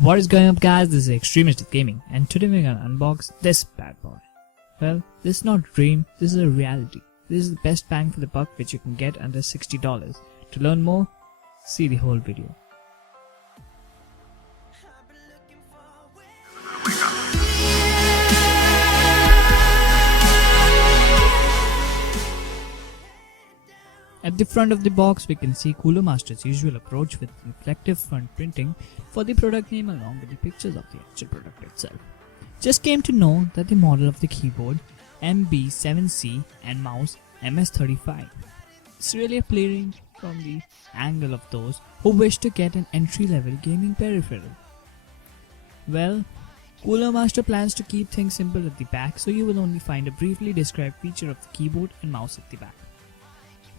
What is going up, guys? This is Extremist Gaming, and today we're gonna unbox this bad boy. Well, this is not a dream, this is a reality. This is the best bang for the buck which you can get under $60. To learn more, see the whole video. At the front of the box, we can see Cooler Master's usual approach with reflective front printing for the product name along with the pictures of the actual product itself. Just came to know that the model of the keyboard MB7C and mouse MS35. It's really appealing from the angle of those who wish to get an entry-level gaming peripheral. Well, Cooler Master plans to keep things simple at the back, so you will only find a briefly described feature of the keyboard and mouse at the back.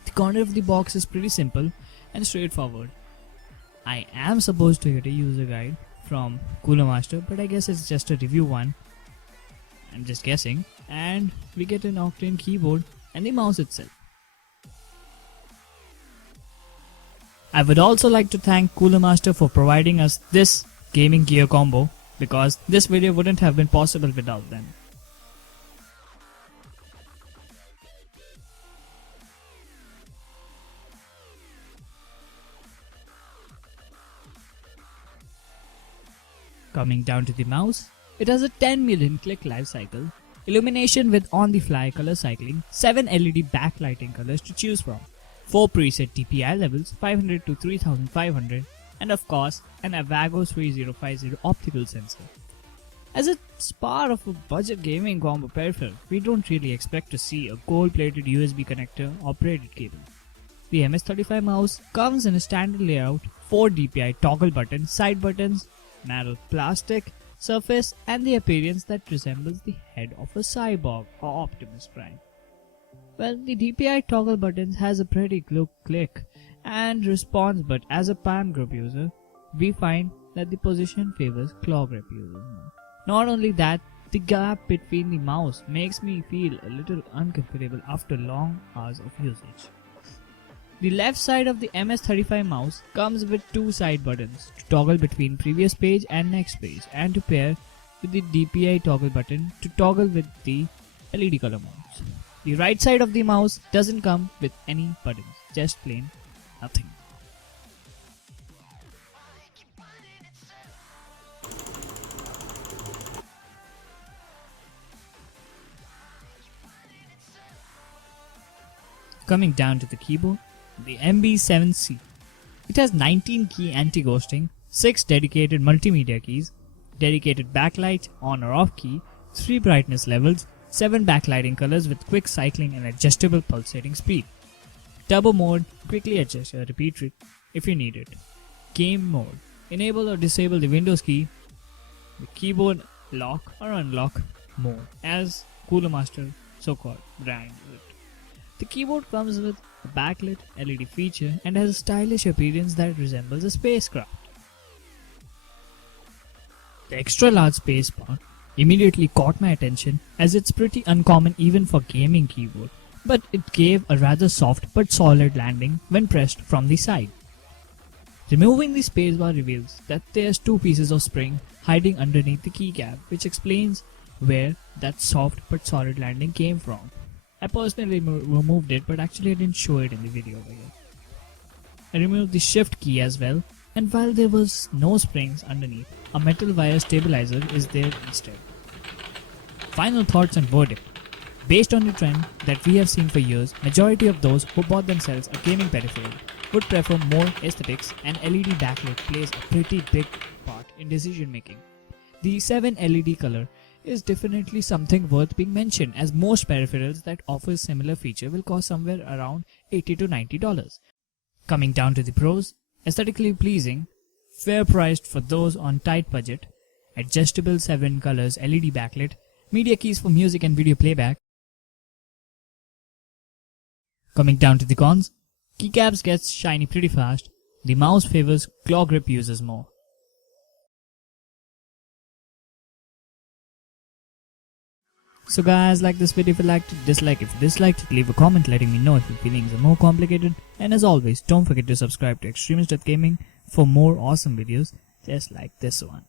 The corner of the box is pretty simple and straightforward. I am supposed to get a user guide from Cooler Master, but I guess it's just a review one. I'm just guessing. And we get an Octane keyboard and the mouse itself. I would also like to thank Cooler Master for providing us this gaming gear combo, because this video wouldn't have been possible without them. Coming down to the mouse, it has a 10 million click life cycle, illumination with on-the-fly color cycling, 7 LED backlighting colors to choose from, 4 preset DPI levels 500 to 3500, and of course an Avago 3050 optical sensor. As it's part of a budget gaming combo peripheral, we don't really expect to see a gold-plated USB connector operated cable. The MS35 mouse comes in a standard layout, 4 DPI toggle buttons, side buttons, narrow plastic surface, and the appearance that resembles the head of a cyborg or Optimus Prime. Well, the DPI toggle buttons has a pretty good click and response, but as a palm grip user, we find that the position favors claw grip users more. Not only that, the gap between the mouse makes me feel a little uncomfortable after long hours of usage. The left side of the MS35 mouse comes with 2 side buttons to toggle between previous page and next page, and to pair with the DPI toggle button to toggle with the LED color modes. The right side of the mouse doesn't come with any buttons, just plain nothing. Coming down to the keyboard, the MB7C. It has 19 key anti-ghosting, 6 dedicated multimedia keys, dedicated backlight on or off key, 3 brightness levels, 7 backlighting colors with quick cycling and adjustable pulsating speed. Turbo mode, quickly adjust your repeat rate if you need it. Game mode, enable or disable the Windows key, the keyboard lock or unlock mode, as Cooler Master so-called brand it. The keyboard comes with a backlit LED feature and has a stylish appearance that resembles a spacecraft. The extra large space bar immediately caught my attention, as it's pretty uncommon even for gaming keyboard, but it gave a rather soft but solid landing when pressed from the side. Removing the spacebar reveals that there's 2 pieces of spring hiding underneath the keycap, which explains where that soft but solid landing came from. I personally removed it, but actually I didn't show it in the video over here. I removed the shift key as well, and while there was no springs underneath, a metal wire stabilizer is there instead. Final thoughts and verdict. Based on the trend that we have seen for years, majority of those who bought themselves a gaming peripheral would prefer more aesthetics, and LED backlit plays a pretty big part in decision making. The 7 LED color is definitely something worth being mentioned, as most peripherals that offer similar feature will cost somewhere around $80 to $90. Coming down to the pros, aesthetically pleasing, fair priced for those on tight budget, adjustable 7 colors LED backlit, media keys for music and video playback. Coming down to the cons, keycaps gets shiny pretty fast, the mouse favors claw grip users more. So guys, like this video if you liked it, dislike if you disliked it, leave a comment letting me know if your feelings are more complicated, and as always, don't forget to subscribe to Extremist Gaming for more awesome videos, just like this one.